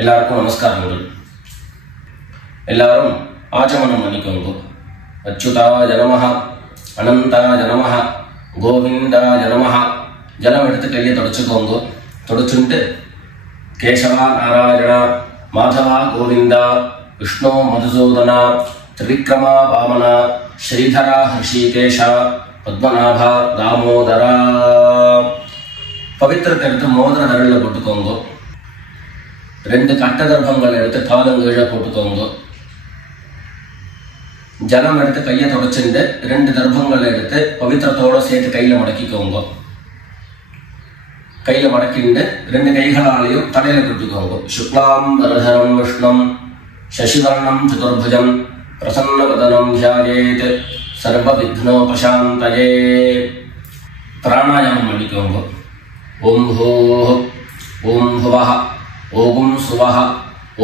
எல்லாருக்கும் நமஸ்காரங்கள். எல்லாரும் ஆச்சமனம் பண்ணிக்கோங்க. அச்சுதாய நமஹ, அனந்தாய நமஹ, கோவிந்தாய நமஹ. ஜலம் எடுத்து கையை தொடச்சுக்கோங்க. தொடச்சுட்டு கேசவா நாராயணா, மாதவா கோவிந்தா, விஷ்ணு மதுசூதனா, திரிவிக்ரமா வாமனா, ஸ்ரீதரா ஹிருஷிகேஷா, பத்மநாபா தாமோதரா. பவித்திரத்தை எடுத்து மோதிர விரலில் போட்டுக்கோங்க. 2 கட்ட கர்ப்பங்கள் எடுத்து காலங்கீழ போட்டுக்கோங்க. ஜலம் எடுத்து கையை தொடச்சுட்டு 2 கர்ப்பங்கள் எடுத்து பவித்திரத்தோட சேர்த்து கையில மடக்கிக்கோங்க. கையில மடக்கிண்டு 2 கைகளாலையும் தலையில கொடுத்துக்கோங்க. சுக்லாம் வரதரம் விஷ்ணம் சசிவர்ணம் சதுர்புஜம் பிரசன்னவதனம் தியாயேத் சர்வ விக்னோபசாந்தயே. பிராணாயாமம் பண்ணிக்கோங்க. ஓம் ஹோஹ், ஓம் ஹுவஹ, ஓம் சுவஹ,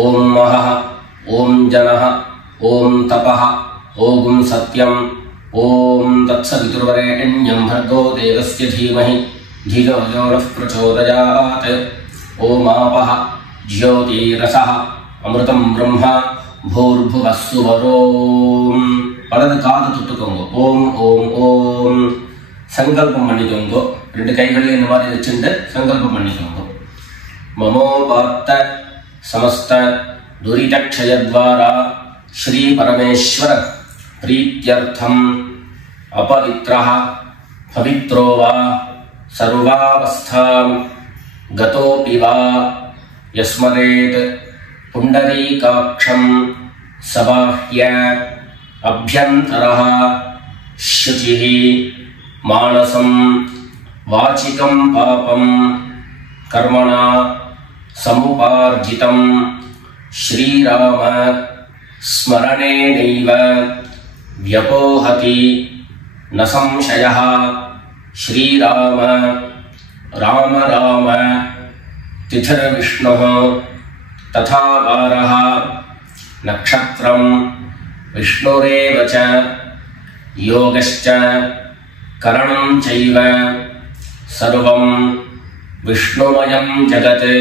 ஓம் மஹஹ, ஓம் ஜனஹ, ஓம் தபஹ, ஓம் சத்யம், ஓம் தத்சவிதுர்வரேண்யம் भर्गो देवस्य धीमहि धियो यो नः प्रचोदयात्. ஓம் ஆபஹ ஜ்யோதிரஸஹ அமிர்தம் பிரம்ம பூர்புவः சுவரோம். வலது காது தொட்டுக்கோங்க. ஓம் ஓம் ஓம். சங்கல்பம் பண்ணிக்கோங்க. 2 கைகளையும் இந்த மாதிரி வச்சுட்டு சங்கல்பம் பண்ணிக்கோங்க. மமோபாத்த சமஸ்த துரிதக்ஷயத்வாரா ஸ்ரீ பரமேஸ்வர பிரீத்யர்த்தம் அபவித்ரஹ பவித்ரோ வா சர்வாவஸ்தாம் கதோபி வா யஸ்மரேத் புண்டரீகாக்ஷம் சபாஹ்ய அப்யந்தரஹ சுசிஹி மானசம் வாசிகம் பாபம் கர்மணா சமுபார்ஜிதம் ஸ்ரீராம ஸ்மரணேனைவ வ்யபோஹதி ந சம்சயः. ஸ்ரீராம ராம ராம திதிர்விஷ்ணுः ததா வாரः நக்ஷத்ரம் விஷ்ணுரேவ ச யோகஸ்ச கரணம் சைவ சர்வம் விஷ்ணுமயம் ஜகத்.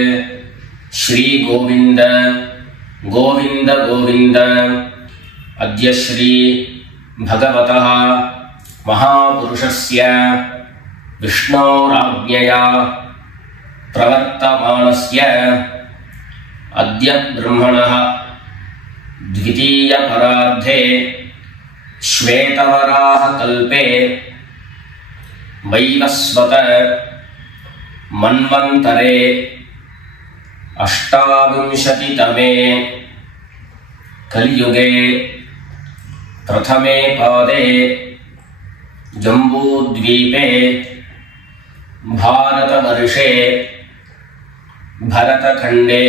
ஸ்ரீ கோவிந்த கோவிந்த கோவிந்த. அத்ய ஸ்ரீ பகவதः மகாபுருஷஸ்ய விஷ்ணோராஜ்ஞயா பிரவர்த்தமானஸ்ய அத்ய பிரம்மணः த்விதீய பரார்த்தே ஸ்வேதவராஹ கல்பே வைவஸ்வத மன்வந்தரே அஷ்டாவிம்சதிதமே கலியுகே பிரதமே பாதே ஜம்பூத்வீபே பாரதவர்ஷே பரதகண்டே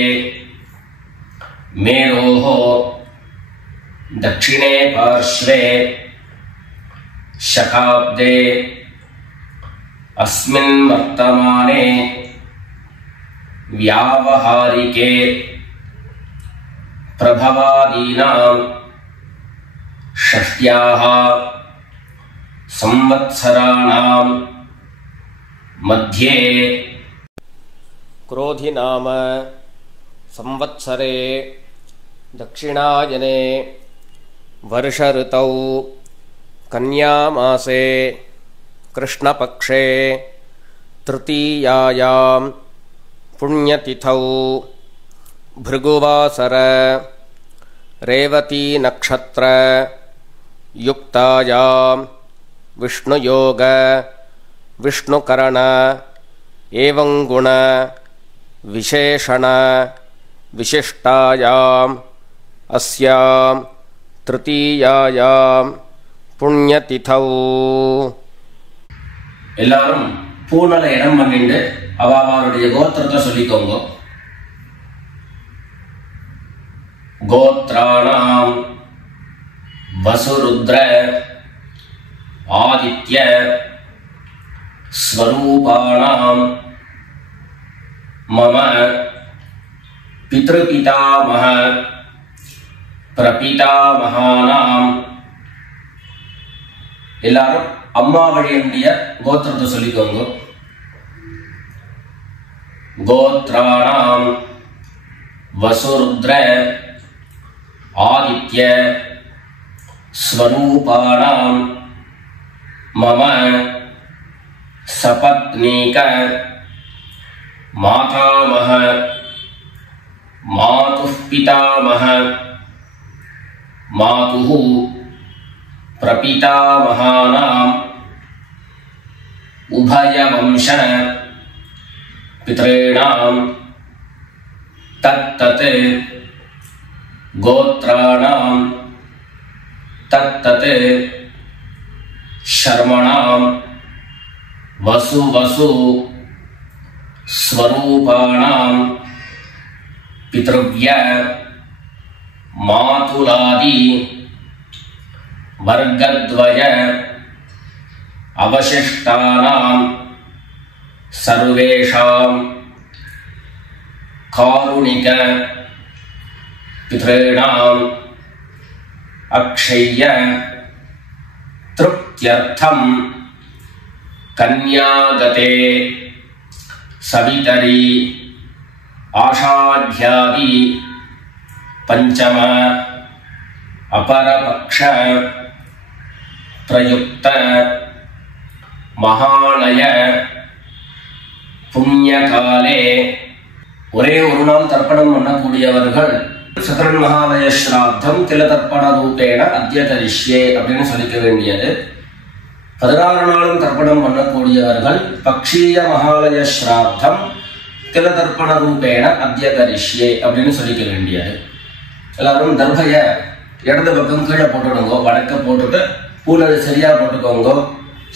மேரோः தட்சிணே பார்ஷ்வே சகாப்தே अस्मिन् वर्तमाने व्यावहारिके प्रभवादीनां षष्ट्याः संवत्सराणां मध्ये क्रोधि नाम संवत्सरे दक्षिणायने वर्ष ऋतौ कन्यामासे कृष्णपक्षे तृतीयायां पुण्यतिथौ भृगुवासर रेवती नक्षत्र युक्तायां विष्णुयोग विष्णुकरण एवं गुण विशेषण विशिष्टायाम् अस्यां तृतीयायां पुण्यतिथौ. எல்லாரும் பூனல இடம் பண்ணிட்டு அவருடைய கோத்திரத்தை சொல்லிக்கோங்க. கோத்ராணாம் வசுருத்ர ஆதித்ய ஸ்வரூபாணாம் மம பித்ருபிதாமஹ பிரபிதாமஹானாம். எல்லாரும் அம்மா வழியுடைய கோத்திரத்தை சொல்லிக்கோங்க. கோத்ராணாம் वसुरुद्र आदित्य स्वरूपाणां मम सपत्नीक मातामह मातुः पितामह मातुः प्रपितामहानां उभयवंश पितॄणां तत्तत् गोत्राणां तत्तत् शर्मणां वसु स्वरूपाणां पितृव्य मातुलादि वर्गद्वय अवशिष्टानां सर्वेषां कारुणिक पितॄणां अक्षय्य तृप्त्यर्थं कन्यागते सवितरी आषाढ्यादि पंचम अपरपक्ष प्रयुक्त महानय पुण्यकाले ஒரே ஒரு நாள் தர்ப்பணம் பண்ணக்கூடியவர்கள் சக்கரன் மகாலய ஸ்ராத்தம் திலதர்ப்பண ரூபேண அத்ய கரிஷ்யே அப்படின்னு சொல்லிக்க வேண்டியது. 16 நாளும் தர்ப்பணம் பண்ணக்கூடியவர்கள் பக்ஷீய மகாலய ஸ்ராத்தம் திலதர்ப்பண ரூபேண அத்ய கரிஷ்யே அப்படின்னு சொல்லிக்க வேண்டியது. எல்லாரும் தர்பைய இடது பக்கம் கீழே போட்டுடுங்க, வடக்க போட்டுட்டு பூனது சரியா போட்டுக்கோங்க.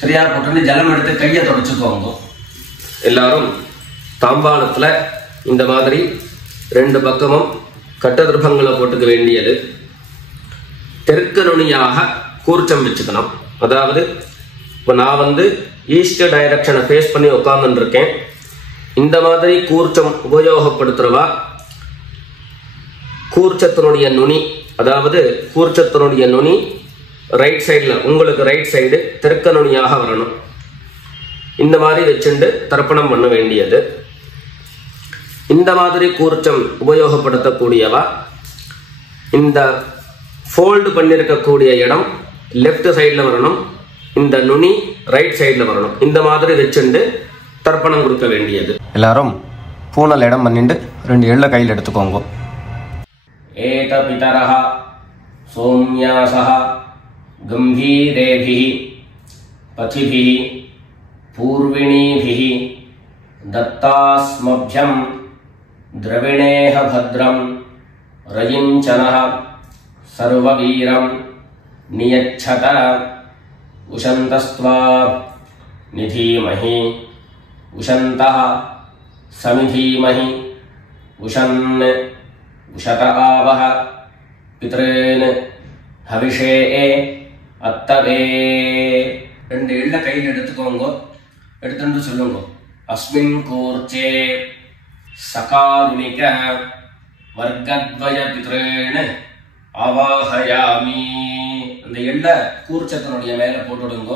சரியா போட்டு ஜலம் எடுத்து கையை தொடச்சுக்கோங்க. எல்லாரும் தாம்பாளத்துல இந்த மாதிரி 2 பக்கமும் கட்டதிருப்பங்களை போட்டுக்க வேண்டியது. தெற்கு நுனியாக கூர்ச்சம் வச்சுக்கணும். அதாவது இப்போ நான் ஈஸ்ட் டைரக்ஷனை ஃபேஸ் பண்ணி உட்கார்ந்துட்டு இருக்கேன். இந்த மாதிரி கூர்ச்சம் உபயோகப்படுத்துறவா கூர்ச்சத்தினுடைய நுனி, அதாவது கூர்ச்சத்தினுடைய நுனி ரைட் சைடில், உங்களுக்கு ரைட் சைடு தெற்கு நுனியாக வரணும். இந்த மாதிரி வச்சுட்டு தர்ப்பணம் பண்ண வேண்டியது. இந்த மாதிரி கூர்ச்சம் உபயோகப்படுத்தக்கூடியவா இந்த ஃபோல்டு பண்ணியிருக்கக்கூடிய இடம் லெஃப்ட் சைடில் வரணும், இந்த நுனி ரைட் சைடில் வரணும். இந்த மாதிரி வச்சுட்டு தர்ப்பணம் கொடுக்க வேண்டியது. எல்லாரும் பூனல் இடம் பண்ணிட்டு 2 எள்ள கையில் எடுத்துக்கோங்க. ஏத பிதரஹ சோம்யாசஹ கம்பீரேபிஹி பதிபிஹி பூர்விணீபிஹி தத்தாஸ்மப்யம் द्रविणेह भद्रं रयिञ्चनः सर्ववीरं नियच्छत उशन्तस्त्वा निधीमहि उशन्तः समिधीमहि उशन् उशत आवह पितॄन् हविषे अत्तवे. 2 எள்ள கையில் எடுத்துக்கோங்க. எடுத்துட்டு சொல்லுங்க, अस्मिन् कूर्चे सकारुणिक वर्गद्वय पितॄन् आवाहयामि. அந்த எள்ள கூர்ச்சத்தினுடைய மேல போட்டுடுங்க.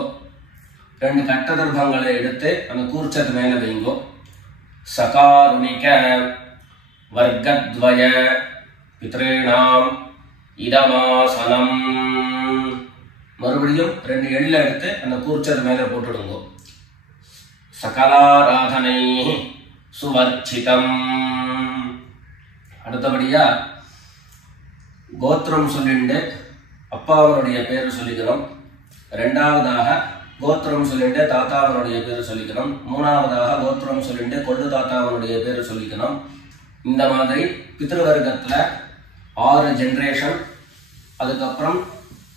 2 கட்டதர்பங்களை எடுத்து அந்த கூர்ச்சத்து மேல வைங்க. சகாருணிக वर्गद्वय पितॄणाम् இதமாசனம். மறுபடியும் 2 எள்ள எடுத்து அந்த கூர்ச்சத்து மேல போட்டுடுங்க. சகலாராதனை சுவர்ச்சிதம். அடுத்தபடியா கோத்திரம் சொல்லிண்டு அப்பாவனுடைய பேரு சொல்லிக்கணும். 2வதாக கோத்திரம் சொல்லிட்டு தாத்தாவனுடைய பேரு சொல்லிக்கணும். 3வதாக கோத்திரம் சொல்லிட்டு கொள்ளு தாத்தாவனுடைய பேரு சொல்லிக்கணும். இந்த மாதிரி பித்ருவர்க்கத்துல 6 ஜெனரேஷன், அதுக்கப்புறம்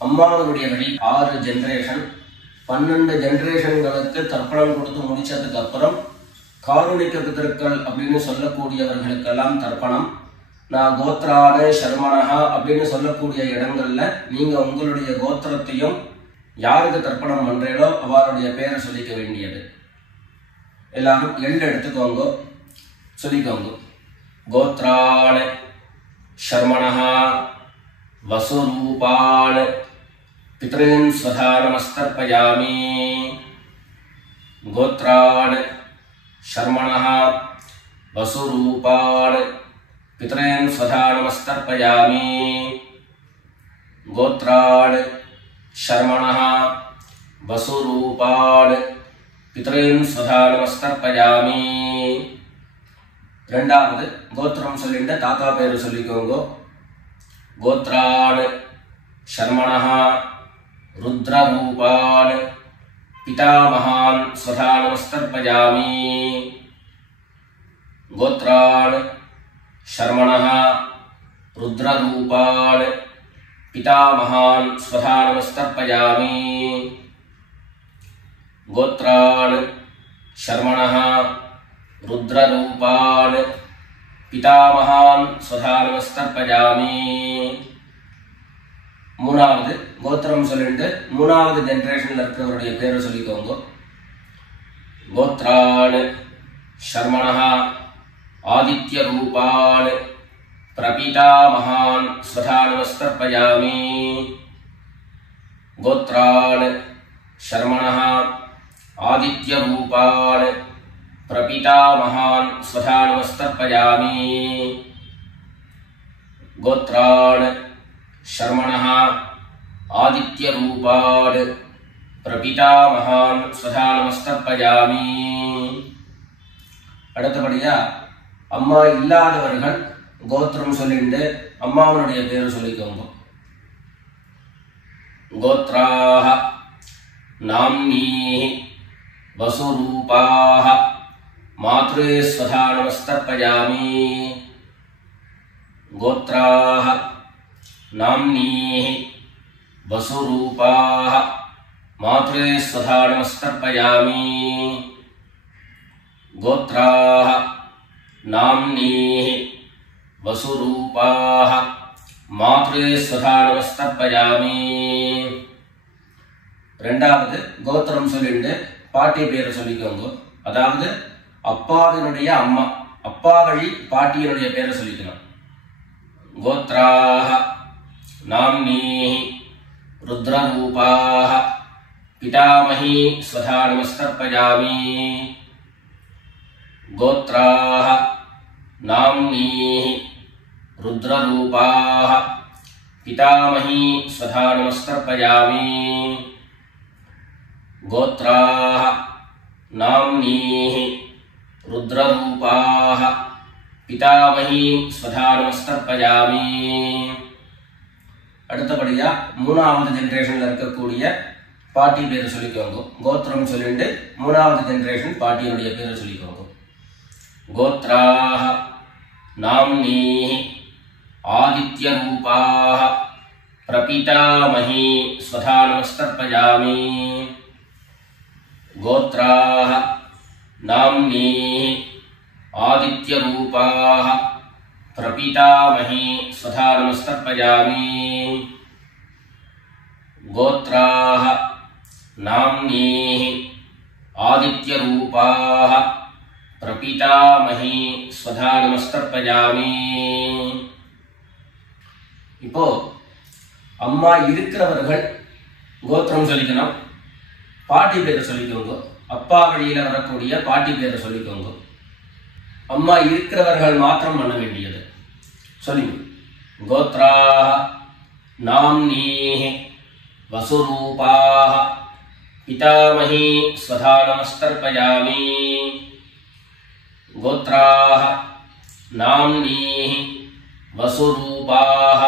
அம்மாவனுடைய வழி 6 ஜெனரேஷன், 12 ஜெனரேஷன்களுக்கு தர்ப்பணம் கொடுத்து முடிச்சதுக்கு அப்புறம் காருணிக பிதர்கள் அப்படின்னு சொல்லக்கூடியவர்களுக்கெல்லாம் தர்ப்பணம். நான் கோத்ரான சர்மனஹா அப்படின்னு சொல்லக்கூடிய இடங்கள்ல நீங்க உங்களுடைய கோத்திரத்தையும் யாருக்கு தர்ப்பணம் பண்றீங்களோ அவருடைய பேரை சொல்லிக்க வேண்டியது. எல்லாரும் எள்ளு எடுத்துக்கோங்க, சொல்லிக்கோங்க. கோத்ரான शर्मणः वसुरूपान् पितॄन् स्वधा नमस्तर्पयामि। गोत्रान् शर्मणः वसुरूपान् पितॄन् स्वधा नमस्तर्पयामि गोत्रान् शर्मणः वसुरूपान् पितॄन् स्वधा नमस्तर्पयामि ரெண்டாவது கோத்திரம் சொல்லிட்டு தாத்தா பேரு சொல்லிக்கோங்க கோத்ரான் शर्मणः रुद्ररूपान् पितामहान् स्वधा नमस्तर्पयामि गोत्रान् शर्मणः रुद्ररूपान् पितामहान् स्वधा नमस्तर्पयामि गोत्रान् शर्मणः रुद्ररूपान् पितामहान् स्वधा नमस्तर्पयामि மூணாவது கோத்திரம் சொல்லிட்டு மூணாவது ஜெனரேஷன்ல இருக்கிறவருடைய பேரை சொல்லிக்கோங்க கோத்ரான் शर्मणः आदित्य रूपान् प्रपितामहान् स्वधा नमस्तर्पयामि गोत्रान् शर्मणः आदित्य रूपान् प्रपितामहान् स्वधा नमस्तर्पयामि गोत्रान् शर्मणः आदित्य रूपान् प्रपितामहान् स्वधा नमस्तर्पयामि அடுத்தபடியா அம்மா இல்லாதவர்கள் கோத்திரம் சொல்லிட்டு அம்மாவுடைய பேரு சொல்லிக்கோங்க கோத்ராஹ நாம்னீஹி வசுரூபாஹ மாத்ரே ஸ்வதா நமஸ்தர்ப்பயாமி கோத்ராஹ नाम्नीः वसुरूपाः मात्रे स्वधा नमस्तर्पयामि गोत्राः नाम्नीः वसुरूपाः मात्रे स्वधा नमस्तर्पयामि ரெண்டாவது கோத்திரம் சொல்லிட்டு பாட்டி பேரை சொல்லிக்கோங்க அதாவது அப்பாவினுடைய அம்மா அப்பா வழி பாட்டியினுடைய பேரை சொல்லிக்கணும் கோத்ராஹ नाम्नीः रुद्ररूपाः पितामही स्वधा नमस्तर्पयामि गोत्राः नाम्नीः रुद्ररूपाः पितामही स्वधा नमस्तर्पयामि गोत्राः नाम्नीः रुद्ररूपाः पितामही स्वधा नमस्तर्पयामि அடுத்தபடியா மூணாவது ஜெனரேஷன்ல இருக்கக்கூடிய பாட்டி பேரை சொல்லிக்கோங்க கோத்திரம் சொல்லிட்டு மூணாவது ஜெனரேஷன் பாட்டியுடைய பேரை சொல்லிக்கோங்க கோத்ராஹ நாம்னீஹி ஆதித்ய ரூபாஹ பிரபிதாமஹி ஸ்வதா நமஸ்தர்ப்பயாமி கோத்ராஹ நாம்னீஹி ஆதித்ய ரூபாஹ प्रपितामही स्वधा नमस्तर्पयामि गोत्राः नाम्नीः आदित्यरूपाः प्रपितामही स्वधा नमस्तर्पयामि இப்போ அம்மா இருக்கிறவர்கள் கோத்திரம் சொல்லிக்கணும் பாட்டி பேரை சொல்லிக்கோங்க அப்பா வழியில வரக்கூடிய பாட்டி பேரை சொல்லிக்கோங்க அம்மா இருக்கிறவர்கள் மாத்திரம் பண்ண வேண்டியது சொல்லுங்க கோத்ராஹ நாம்னீஹி வசுரூபாஹ பிதாமஹி ஸ்வதா நமஸ்தர்ப்பயாமி கோத்ராஹ நாம்னீஹி வசுரூபாஹ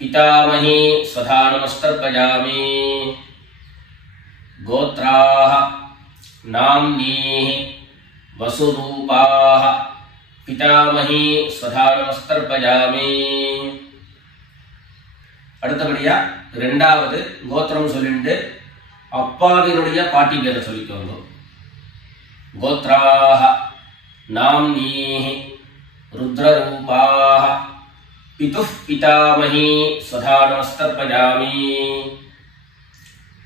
பிதாமஹி ஸ்வதா நமஸ்தர்ப்பயாமி கோத்ராஹ நாம்னீஹி वसुरूपाः पितामही स्वधा नमस्तर्पयामि அடுத்தபடியா இரண்டாவது கோத்திரம் சொல்லிட்டு அப்பாவினுடைய பாட்டி பேரை சொல்லிக்கோங்க கோத்ராஹ நாம்னீஹி रुद्ररूपाः पितुः पितामही स्वधा नमस्तर्पयामि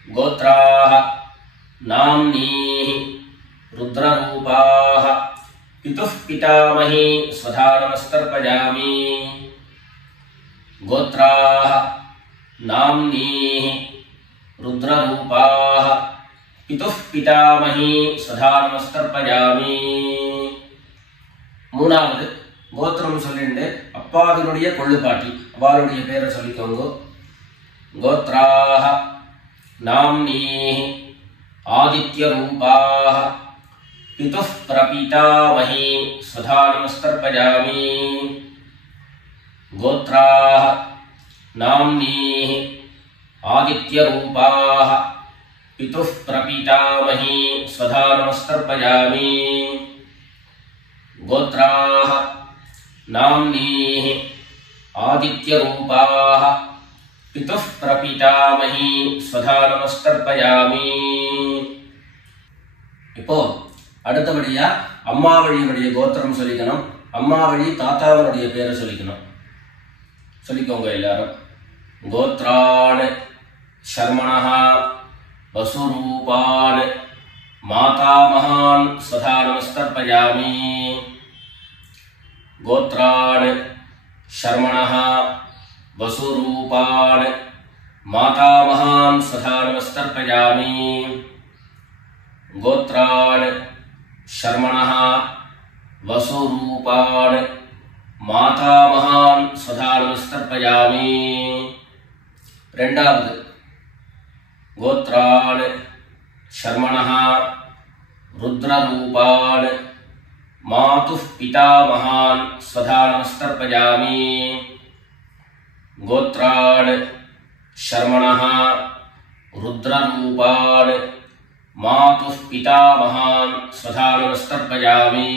गोत्राः नाम्नीः रुद्ररूपाः पितुः पितामही स्वधा नमस्तर्पयामि गोत्राः नाम्नीः रुद्ररूपाः पितुः पितामही स्वधा नमस्तर्पयामि மூணாவது கோத்திரம் சொல்லிட்டு அப்பாவினுடைய கொள்ளுப்பாட்டி அவளுடைய பேரை சொல்லிக்கோங்க. கோத்ராஹ நாம்னீஹி ஆதித்ய ரூபாஹ பிதுஃ பிரபீதாமஹி ஸ்வதா நமஸ்தர்ப்பயாமி. கோத்ராஹ நாம்னீஹி ஆதித்ய ரூபாஹ பிதுஃ பிரபீதாமஹி ஸ்வதா நமஸ்தர்ப்பயாமி. கோத்ராஹ நாம்னீஹி ஆதித்ய ரூபாஹ பிதுஃ பிரபீதாமஹி ஸ்வதா நமஸ்தர்ப்பயாமி. இப்போ அடுத்தபடியா அம்மா வழியினுடைய கோத்திரம் சொல்லிக்கணும். அம்மா வழி தாத்தாவனுடைய பேரை சொல்லிக்கணும். சொல்லிக்கோங்க எல்லாரும். கோத்ரான் சர்மணஹ வசுரூபான் மாதாமகான் ஸ்வதா நமஸ்தர்ப்பயாமி. கோத்ரான் சர்மணஹ வசுரூபான் மாதாமகான் ஸ்வதா நமஸ்தர்ப்பயாமி. கோத்ரான் சர்மணஹ வசுரூபான் மாதாமகான் ஸ்வதா நமஸ்தர்ப்பயாமி. ரெண்டாவது கோத்ரான் சர்மணஹ ருத்ரரூபான் மாதுஃ பிதாமகான் ஸ்வதா நமஸ்தர்ப்பயாமி. கோத்ரான் சர்மணஹ ருத்ரரூபான் மாதுஃ பிதாமகான் ஸ்வதா நமஸ்தர்ப்பயாமி.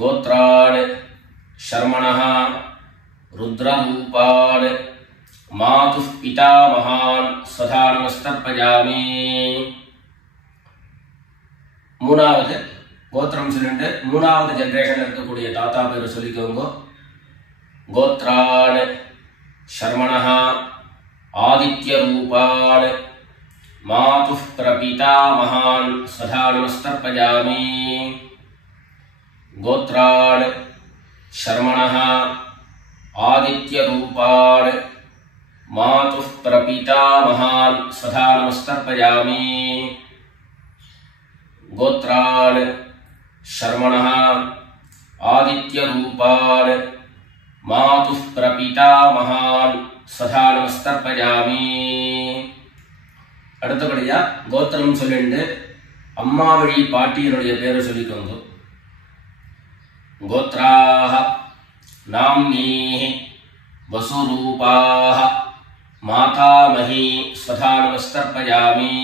கோத்ரான் சர்மணஹ ருத்ரரூபான் மாதுஃ பிதாமகான் ஸ்வதா நமஸ்தர்ப்பயாமி. மூணாவது கோத்திரம் சொல்லிட்டு மூணாவது ஜெனரேஷன்ல இருக்கக்கூடிய தாத்தா பேரை சொல்லிக்கோங்க. கோத்ரான் சர்மணஹ ஆதித்ய ரூபான் மாதுஃ பிரபீதாமகான் ஸ்வதா நமஸ்தர்ப்பயாமி. கோத்ரான் சர்மணஹ ஆதித்ய ரூபான் மாதுஃ பிரபீதாமகான் ஸ்வதா நமஸ்தர்ப்பயாமி. கோத்ரான் சர்மணஹ ஆதித்ய ரூபான் மாதுஃ பிரபீதாமகான் ஸ்வதா நமஸ்தர்ப்பயாமி. அடுத்தபடியா கோத்திரம் சொல்லிட்டு அம்மா வழி பாட்டியனுடைய பேரை சொல்லிக்கோங்க. கோத்ராஹ நாம்னீஹி வசுரூபாஹ மாதாமஹி ஸ்வதா நமஸ்தர்ப்பயாமி.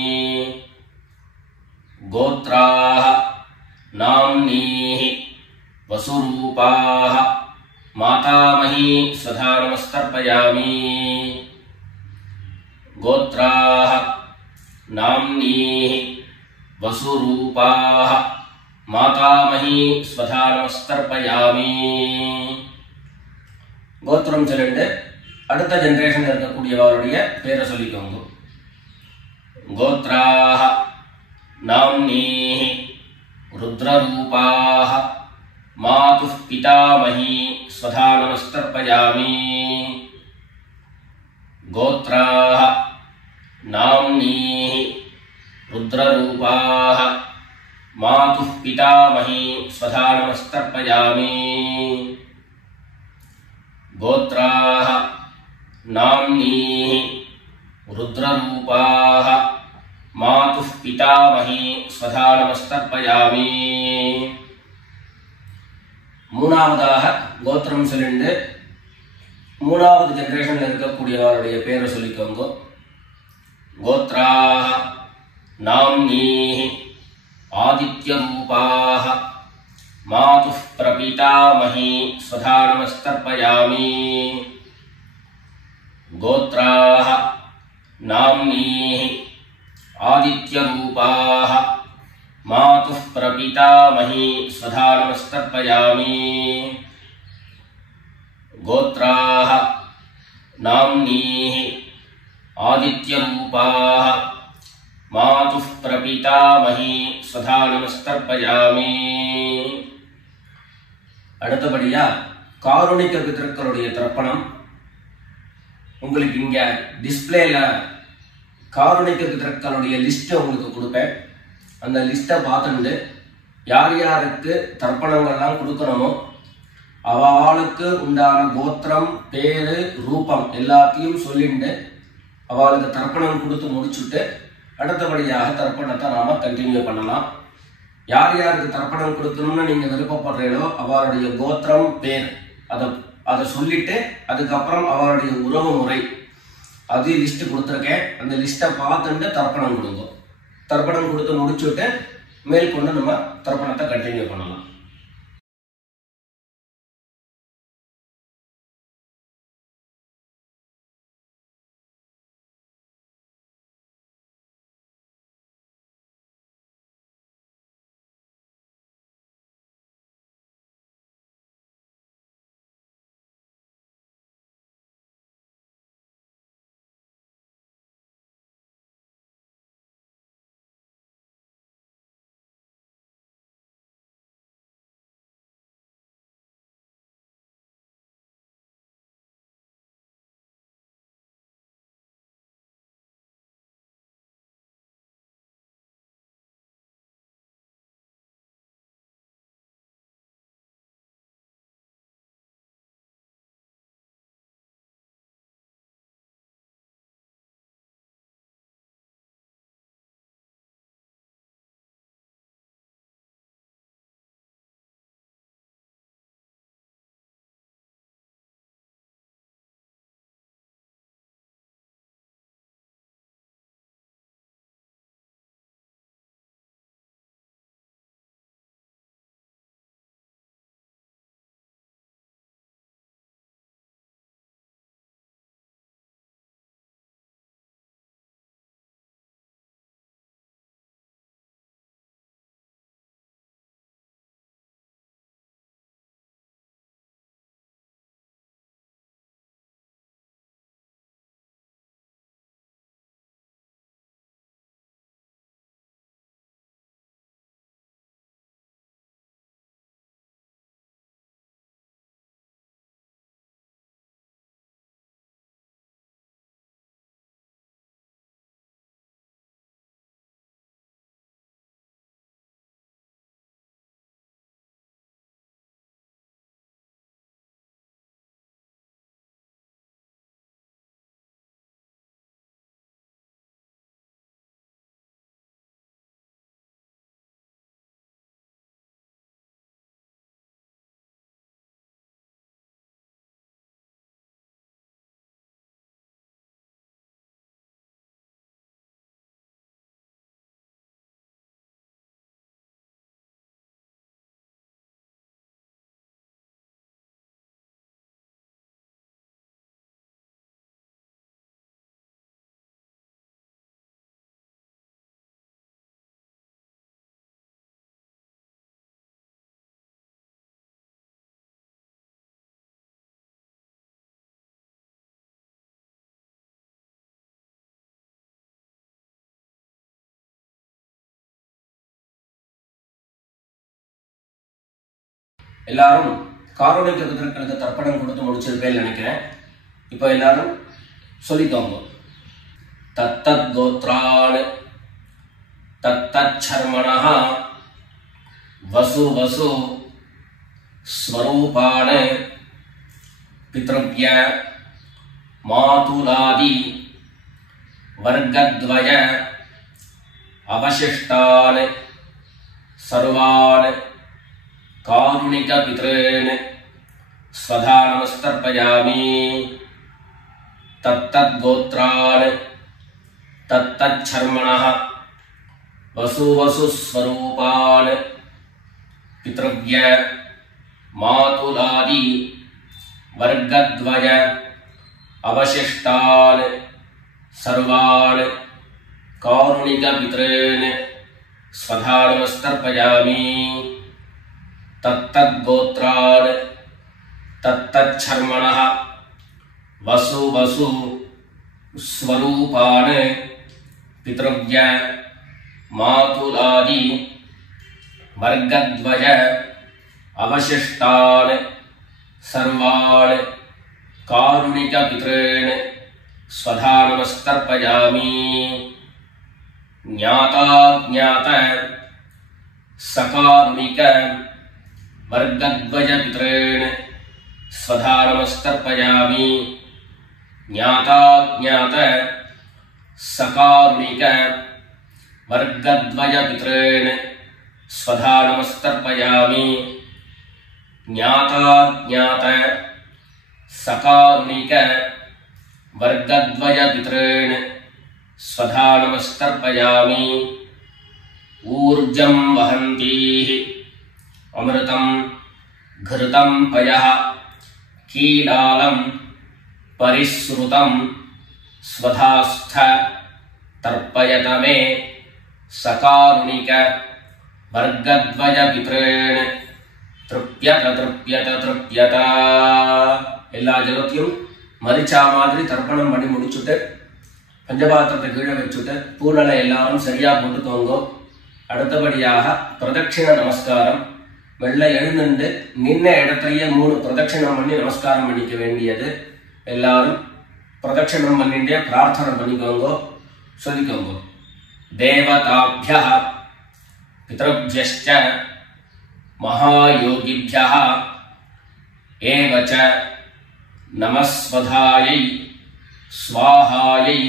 கோத்ராஹ நாம்னீஹி வசுரூபாஹ மாதாமஹி ஸ்வதா நமஸ்தர்ப்பயாமி. கோத்ராஹ நாம்னீஹி வசுரூபாஹ மாதாமஹி ஸ்வதா நமஸ்தர்ப்பயாமி. கோத்திரம் சொல்லிட்டு அடுத்த ஜெனரேஷன் இருக்கக்கூடியவருடைய பேரை சொல்லிக்கோங்க. கோத்ராஹ நாம்னீஹி ருத்ரரூபாஹ மாதுஃ பிதாமஹி ஸ்வதா நமஸ்தர்ப்பயாமி. கோத்ராஹ நாம்னீஹி ருத்ரரூபாஹ மாதுஃ பிதாமஹி ஸ்வதா நமஸ்தர்ப்பயாமி. கோத்ராஹ நாம்னீஹி ருத்ரரூபாஹ மாதுஃ பிதாமஹி ஸ்வதா நமஸ்தர்ப்பயாமி. மூணாவதாக கோத்திரம் சொல்லிட்டு மூணாவது ஜெனரேஷன்ல இருக்கக்கூடியவருடைய பேரை சொல்லிக்கோங்க. கோத்ராஹ நாம்னீஹி ஆதித்ய ரூபாஹ மாதுஃ பிரபீதாமஹி ஸ்வதா நமஸ்தர்ப்பயாமி. கோத்ராஹ நாம்னீஹி ஆதித்ய ரூபாஹ மாதுஃ பிரபீதாமஹி ஸ்வதா நமஸ்தர்ப்பயாமி. கோத்ராஹ நாம்னீஹி ஆதித்ய ரூபாஹ மாதுஃ பிரபீதாமஹி ஸ்வதா நமஸ்தர்ப்பயாமி. அடுத்தபடியா காருணிக பிதர்களுடைய தர்ப்பணம். உங்களுக்கு இங்க டிஸ்பிளேல காருணிக பிதர்களுடைய லிஸ்ட் உங்களுக்கு கொடுப்பேன். அந்த லிஸ்ட்டை பார்த்துட்டு யார் யாருக்கு தர்ப்பணங்கள்லாம் கொடுக்கணுமோ அவளுக்கு உண்டான கோத்திரம், பேரு, ரூபம் எல்லாத்தையும் சொல்லிட்டு அவளுக்கு தர்ப்பணம் கொடுத்து முடிச்சுட்டு அடுத்தபடியாக தர்ப்பணத்தை நாம கண்டினியூ பண்ணலாம். யார் யாருக்கு தர்ப்பணம் கொடுக்கணும்னு நீங்க விருப்பப்படுறீங்களோ அவளுடைய கோத்திரம், பேர் அதை சொல்லிட்டு அதுக்கப்புறம் அவளுடைய உறவு முறை அது லிஸ்ட் கொடுத்துருக்கேன். அந்த லிஸ்ட்டை பார்த்துட்டு தர்ப்பணம் கொடுங்க. தர்ப்பணம் கொடுத்து முடிச்சுட்டு மேற்கொண்டு நம்ம தர்ப்பணத்தை கண்டினியூ பண்ணலாம். எல்லாரும் காரணிக பிதர்களுக்கு தர்ப்பணம் கொடுத்து முடிச்சிருப்பேன்னு நினைக்கிறேன். இப்போ எல்லாரும் சொல்லிக்கோங்க. தத்தத் கோத்ரான் தத்தத் சர்மணஹ வசு வசு ஸ்வரூபான் பித்ருவ்ய மாதுலாதி வர்க்கத்வய அவசிஷ்டான் சர்வான் காருணிக பித்ரேன் ஸ்வதா நமஸ்தர்ப்பயாமி. தத்தத் கோத்ரான் தத்தத் சர்மணஹ வசு வசு ஸ்வரூபான் பித்ருவ்ய மாதுலாதி வர்க்கத்வய அவசிஷ்டான் சர்வான் காருணிக பித்ரேன் ஸ்வதா நமஸ்தர்ப்பயாமி. தத்தத் கோத்ரான் தத்தத் சர்மணஹ வசு வசு ஸ்வரூபான் பித்ருவ்ய மாதுலாதி வர்க்கத்வய அவசிஷ்டான் சர்வான் காருணிக பித்ரேன் ஸ்வதா நமஸ்தர்ப்பயாமி. ஞாதா ஞாத सकारुणिक वर्गद्वय पितॄन् स्वधा नमस्तर्पयामि ज्ञाताज्ञात सकारुणिक वर्गद्वय पितॄन् स्वधा नमस्तर्पयामि ज्ञाताज्ञात सकारुणिक वर्गद्वय पितॄन् स्वधा नमस्तर्पयामि ऊर्जं वहन्तीः अमृतं घृतं पयः कीलालं परिसृतं स्वधास्थ तर्पयत मे सकारुणिक वर्गद्वय पितॄन् तृप्यत तृप्यत तृप्यत எல்லா ஜலத்தையும் மரிச்சா மாதிரி தர்ப்பணம் பண்ணி முடிச்சுட்டு பஞ்சபாத்திரத்தை கீழே வச்சுட்டு பூனலை எல்லாரும் சரியா போட்டுக்கோங்க. அடுத்தபடியாக பிரதட்சிண நமஸ்காரம். வெள்ளை எழுந்துண்டு நின்ன இடத்தையே 3 பிரதட்சிணம் பண்ணி நமஸ்காரம் பண்ணிக்க வேண்டியது. எல்லாரும் பிரதட்சிணம் பண்ணிட்டே பிரார்த்தனை பண்ணிக்கோங்க, சொல்லிக்கோங்க. தேவதாभ्यः பித்ருभ्यश्च महायोगिभ्यः एव च नमस्वधायै स्वाहायै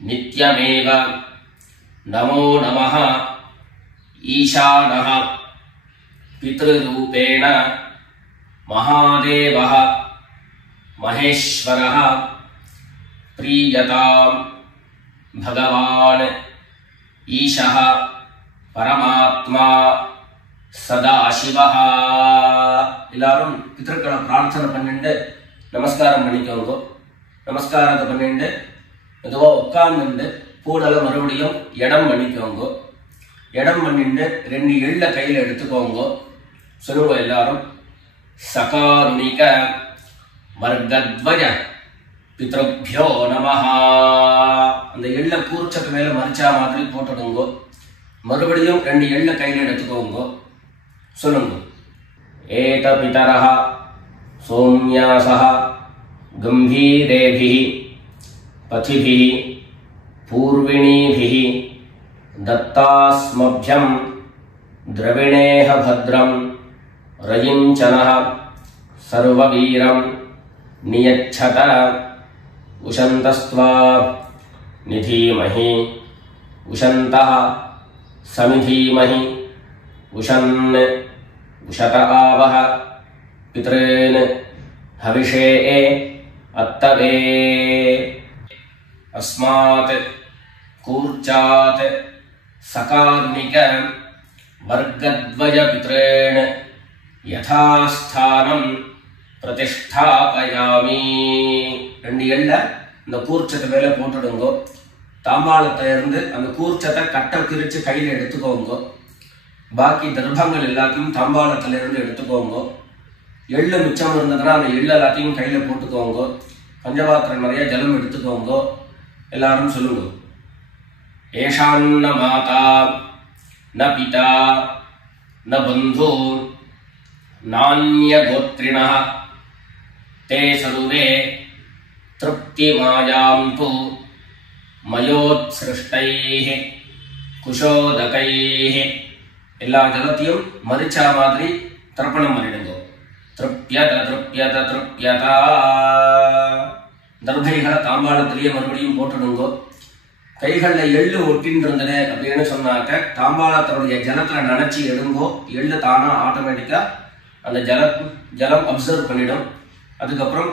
नित्यमेव नमो नमः ईशानः पितृरूपेण महादेवः महेश्वरः प्रीयतां भगवान् ईशः परमात्मा सदाशिवः. எல்லாரும் பித்ருக்களை பிரார்த்தனை பண்ணிட்டு நமஸ்காரம் பண்ணிக்கோங்க. நமஸ்காரத்தை பண்ணிட்டு மெதுவா உட்கார்ந்துட்டு பூனலை மறுபடியும் இடம் பண்ணிக்கோங்க. இடம் பண்ணிட்டு 2 எள்ள கையில எடுத்துக்கோங்க. சொல்லுங்க எல்லாரும். சகாருணிக வர்கத்வய பித்ருभ्यो நமஹ. அந்த எள்ள கூர்ச்சத்து மேல மரிச்சா மாதிரி போட்டுடுங்க. மறுபடியும் 2 எள்ள கையில எடுத்துக்கோங்க. சொல்லுங்க. ஏத பிதரஹ சோம்யாசஹ கம்பீரேபிஹி பதிபிஹி பூர்விணீபிஹி दत्तास्मभ्यं द्रविणेह भद्रं रयिञ्चनः सर्ववीरं नियच्छत उशन्तस्त्वा निधीमहि उशन्तः समिधीमहि उशन् उशत आवह पितॄन् हविषे अत्तवे. अस्मात् कूर्चात् सकारुणिक वर्गद्वय पितॄन् यथास्थानं प्रतिष्ठापयामि. 2 எள்ள இந்த கூர்ச்சத்தை மேல போட்டுடுங்க. தாம்பாளத்தை இருந்து அந்த கூர்ச்சத்தை கட்ட பிரிச்சு கையில எடுத்துக்கோங்க. பாக்கி தர்ப்பங்கள் எல்லாத்தையும் தாம்பாளத்துல இருந்து எடுத்துக்கோங்க. எள்ளு மிச்சம் இருந்ததுன்னா அந்த எள்ளு எல்லாத்தையும் கையில போட்டுக்கோங்க. பஞ்சபாத்திரம் நிறைய ஜலம் எடுத்துக்கோங்க. எல்லாரும் சொல்லுங்க. ஏஷாन्न மாதா न पिता न बन्धु नान्यगोत्रिणः ते सर्वे तृप्तिमायान्तु मयोत्सृष्टैः कुशोदकैः. எல்லா ஜலத்தையும் மரிச்சா மாதிரி தர்ப்பணம் பண்ணிடுங்க. திருப்யத திருப்யத திருப்யதா. தர்பைகளை தாம்பாளத்திலேயே மறுபடியும் போட்டுடுங்க. கைகள்ல எள்ளு ஒட்டின்னு இருந்தது அப்படின்னு சொன்னாக்க தாம்பாளத்தினுடைய ஜலத்துல நினைச்சு எடுங்கோ. எள்ளு தானா ஆட்டோமேட்டிக்கா அந்த ஜலம் அப்சர்வ் பண்ணிடும். அதுக்கப்புறம்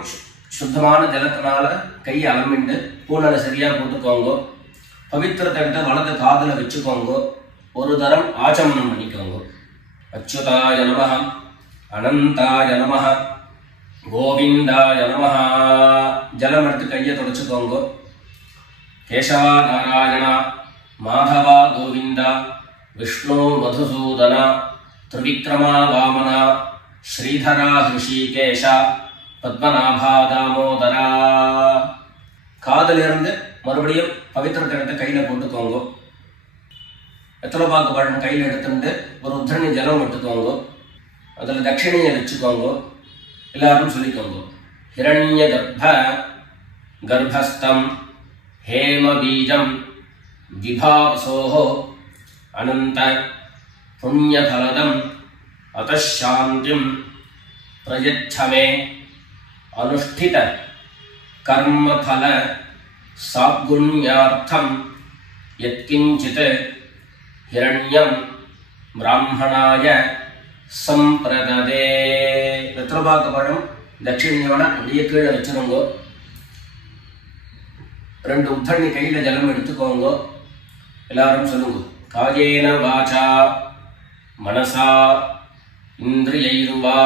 சுத்தமான ஜலத்தினால கையை அலம்பிண்டு பூனலை சரியா போட்டுக்கோங்க. பவித்திரத்தை எடுத்து வலது காதுல வச்சுக்கோங்க. ஒரு தரம் ஆச்சமனம் பண்ணிக்கோங்க. அச்சுதாய நமஹ அனந்தாய நமஹ கோவிந்தாய நமஹ. ஜலம் எடுத்து கையை தொடச்சுக்கோங்க. கேசவா நாராயண மாதவா கோவிந்த விஷ்ணு மதுசூதன திரிவிக்ரமா வாமன ஸ்ரீதரா ஹிருஷிகேஷ பத்மநாபா தாமோதரா. காதிலிருந்து மறுபடியும் பவித்திரத்தை எடுத்து கையில போட்டுக்கோங்க. வெத்தலைப்பாக்கு பழம் கையில் எடுத்துட்டு ஒரு உத்தரணி ஜலம் எடுத்துக்கோங்க. அதுல தட்சிணையை வச்சுக்கோங்க. எல்லாரும் சொல்லிக்கோங்க. ஹிரண்ய கர்ப்பஸ்தம் हेम बीजं विभावसोः अनंत புண்ணியபலதம் அதசாந்திம் பிரயச்சமே அனுஷ்டித கர்மபல சாத்குண்யார்த்தம் யத்கிஞ்சித் ஹிரண்யம் பிராமணாய சம்பிரததே. வெத்தலைபாக்கு பழம் தட்சிணையோட அப்படியே கீழே வச்சிருங்கோ. 2 உத்தண்ணி கையில ஜலம் எடுத்துக்கோங்க. எல்லாரும் சொல்லுங்க. காயேன வாசா மனசா இந்திரியைர்வா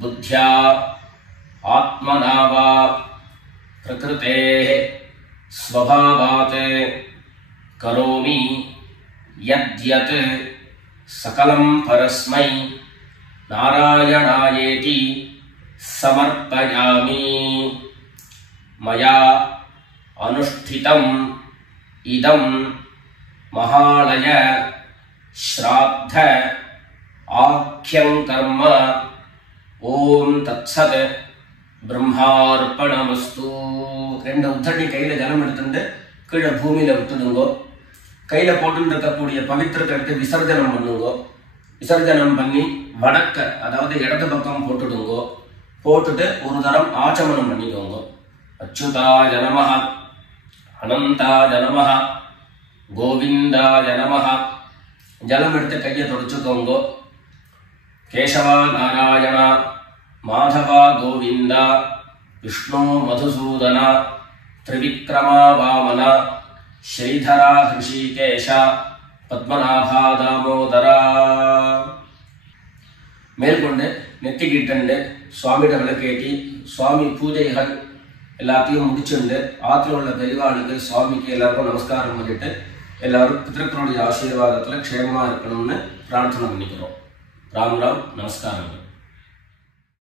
புத்தியா ஆத்மனா வா பிரகிருதேஹ ஸ்வபாவாத் கரோமி யத்யத் சகலம் பரஸ்மை நாராயணாயேதி சமர்ப்பயாமி. மயா அனுஷ்டிதம் இதம் மகாலய ஸ்ராத்த ஆக்யம் கர்ம. ஓம் தத்சத் பிரம்மார்ப்பணமஸ்து. 2 உத்தண்ணி கையில ஜலம் எடுத்துட்டு கீழே பூமியில விட்டுடுங்கோ. கையில போட்டு இருக்கக்கூடிய பவித்திரத்தை எடுத்து விசர்ஜனம் பண்ணுங்கோ. விசர்ஜனம் பண்ணி வடக்க அதாவது இடது பக்கம் போட்டுடுங்கோ. போட்டுட்டு ஒரு தரம் ஆச்சமனம் பண்ணிக்கோங்க. அச்சுதாய நமஹ அனந்தாய நமஹ கோவிந்தாய நமஹ. ஜலம் எடுத்து கையை தொடச்சுக்கோங்க. கேசவா நாராயண மாதவா கோவிந்தா விஷ்ணு மதுசூதன திரிவிக்ரமா வாமன ஸ்ரீதரா ஹிருஷிகேஷ பத்மநாபா தாமோதரா. மேற்கொண்டு நெத்திக்கிட்டு சுவாமியிட விளக்கேற்றி சுவாமி பூஜைகள் எல்லாத்தையும் முடிச்சுண்டு ஆத்துல உள்ள பெரியவாளுக்கு சுவாமிக்கு எல்லாருக்கும் நமஸ்காரம் பண்ணிட்டு எல்லாரும் பிதர்களுடைய ஆசீர்வாதத்துல க்ஷேமமா இருக்கணும்னு பிரார்த்தனை பண்ணிக்கிறோம். ராம் ராம். நமஸ்காரங்கள்.